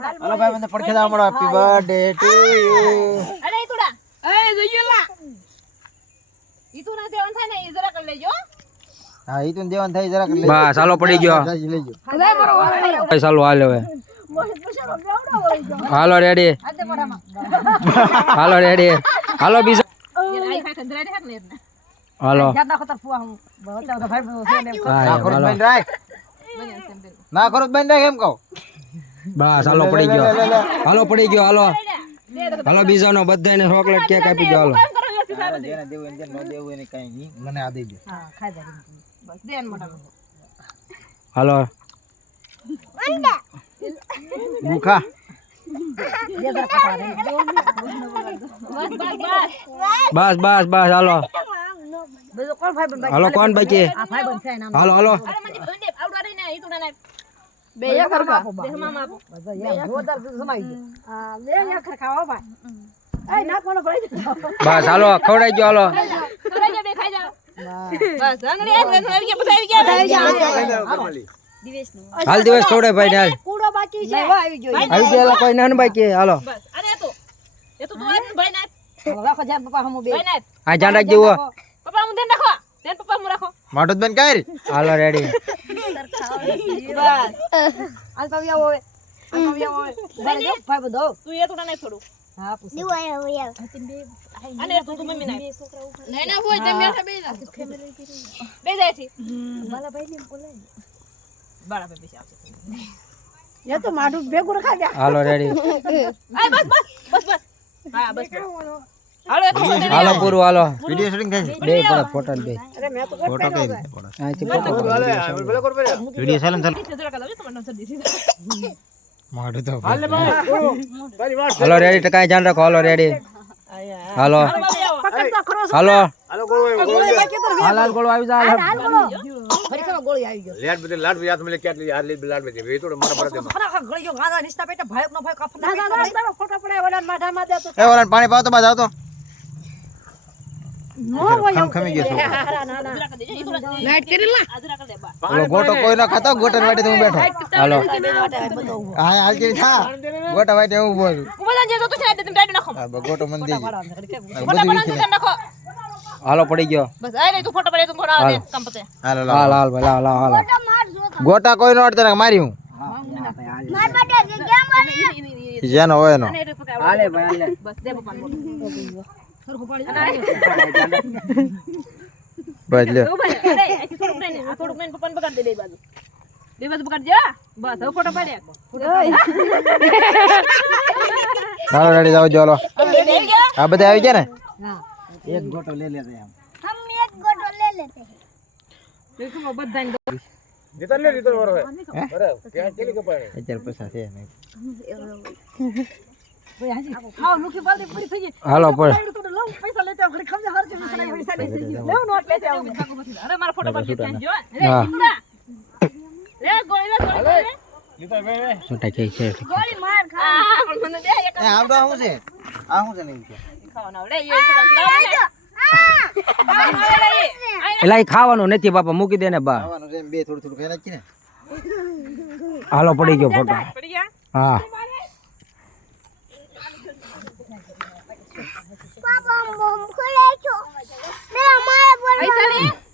હાલો ભાઈ મને પડખે જવા મળો હેપી બર્થડે ટુ યુ અરે ઈતુડા એ જોઈલા ઈતુ ના દેવન થાય ને ઈ જરા કરી લેજો હા ઈ તો દેવાન થઈ જરા કરી બસ ચાલો પડી ગયો લેજો ભાઈ ચાલો હાલ હવે હાલો રેડી હાલો રેડી હાલો બીજો આઈ ખાઈ ખંદરા દે ને હાલો ના ખરું બેન રાખ ના ખરું બેન રાખ એમ કહો બસ હાલો પડી ગયો હાલો પડી ગયો હાલો હાલો બીજાનો બધાને ચોકલેટ કેક આપી દો હાલો જેને દેવું એને ન દેવું એને કઈ નહીં મને આ દઈ દે હા ખાઈ દે બસ દેન મોટા હાલો મુખા બસ બસ બસ હાલો હાલો કોણ બાકી હાલો હાલો અરે મને બંને આવડા રહીને ઈતુડા ના બે યા ખરખા દેખ મામા આપો જોરદાર સમાઈ ગયો હા બે યા ખરખા હો ભાઈ એ ના કોનો પડી બસ હાલો ખવડાઈ ગયો હાલો ખવડાઈ જા બે ખાઈ જા બસ આંગળી આવી ગયા પછી આવી ગયા દિવસ નો હાલ દિવસ ખવડાય ભાઈ હાલ કૂડો બાકી છે આવી ગયો આવી ગયેલા કોઈ નાન બાકી હાલો બસ અરે તો એ તો તું ભાઈ ના રાખો જાન પપ્પા હમુ બે ભાઈ ના આ જાન રાખ દેવો પપ્પા હું ધ્યાન રાખો ધ્યાન પપ્પા હું રાખો માટો બેન કાઈ હાલો રેડી બસ આલ પાવ્યા હોય આલ પાવ્યા હોય ભાઈ જો ભાઈ બધો તું એ થોડા નહીં થોડું હા પૂછ અને તું મમ્મી ના નહીં ના હોય તે મેઠા બે જાય છે બાલા ભાઈ ને બોલાય બાળા બે બેસી આવશે એ તો માડું ભેગું રખા ગયા હાલો રેડી આ બસ બસ બસ બસ હા બસ હાલો એક ફોટો હાલો પૂરું હાલો વિડિયો શૂટિંગ થાય બે પડે ફોટો બે અરે મેં તો ફોટો કઈ રીતે આથી ફોટો વિડિયો ચાલે ચાલ જરા કલાવી તમને સર દીધી માટો તો હાલો રેડી ટકાઈ જાન રાખો હાલો રેડી હાલો હાલો હાલો ગોળો હાલ હાલ ગોળો આવી જા હાલ ફરી ખબર ગોળી આવી ગયો લેટ બદે લાટ યાદ મને ક્યાં યાર લે લાટ બદે વે તો મારા પર દે ખરા ગળી ગયો ગાદા નિસ્તા પેટે ભાઈ નો ભાઈ કફ ના ફોટો પડે વડા માઢામાં દે તો એ ઓલા પાણી પાવ તો બાજ આવતો નો હોય ખમી ગયો છોકરો ના ના જરા કરી દેજો લાઈટ કરી લા આજરા કરી દે બા ઓલો ગોટો કોઈ ના ખાતો ગોટન વાટે હું બેઠો હાલો હા હાલ જે થા ગોટા વાટે હું બોલ ઉભા જે તો તું છે તે ટાઈટ નાખો હા ગોટો મન દેજે ફોટો બનાવ તું નાખો હાલો પડી ગયો બસ આ રે તું ફોટો પડે તું ફોટો દે કામ પતે હાલ હાલ હાલ ભાઈ હાલ હાલ ગોટા કોઈ નો અડતા મારી હું જેનો હોય નો હાલે ભાઈ હાલે બસ દે પપ્પા મોટો બસ લે ઉભા રે આ થોડું લઈને આ થોડું લઈને પપ્પાને બગાડ દે બે બાજુ બગાડ દે બસ હવે ફોટો પાડે હાલો રેડી જાવ જો હાલો આ બધા આવી ગયા ને એક ગોટો લે લેતે આમ દેખો બધાને અત્યારે પૈસા છે નહીં હા લુખી બાલદી પૂરી થઈ ગઈ હાલો પડ તો લઉં પૈસા લેતે ઘડી ખમજે હરજે પૈસા લેતે લેવ નોટ લેતે આવું અરે મારો ફોટો પાડી દે જો હા લે ગોળી છોટા કે છે ગોળી માર ખા પણ મને દે એક એ આમ તો શું છે આ શું છે નહીં કે ખાવાનો લે એ તો એલા ખાવાનું નથી બાપા મૂકી દે ને બા ખાવાનું છે બે થોડું થોડું ખાઈ નાખી ને હાલો પડી ગયો ફોટો પડી ગયા હા પૈસા લે